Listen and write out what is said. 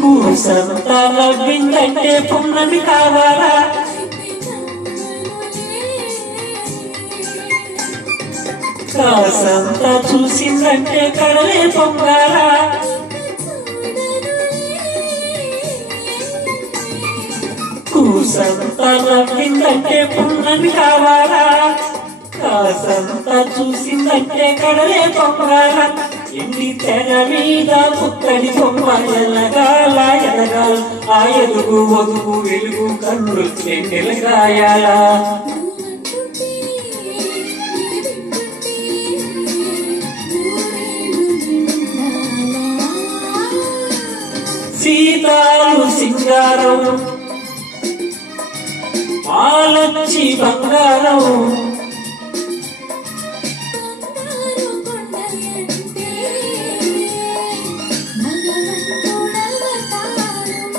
కోసం నవ్విందంటే పున్నమి కావాలా? కాసంతా చూసిందంటే కడలే పొంగాలా? కూసంతా నవ్విందంటే పున్నమి కావాలా? కాసంతా చూసిందంటే కడలే పొంగాలా? ఎండి తెర మీద పుత్తడి బొమ్మ ఎల్లగాల ఎదగాల వెలుగు కన్నులు చెండెలగాయాలా సీతాలు సింగారం పాలొచ్చి బంగారం.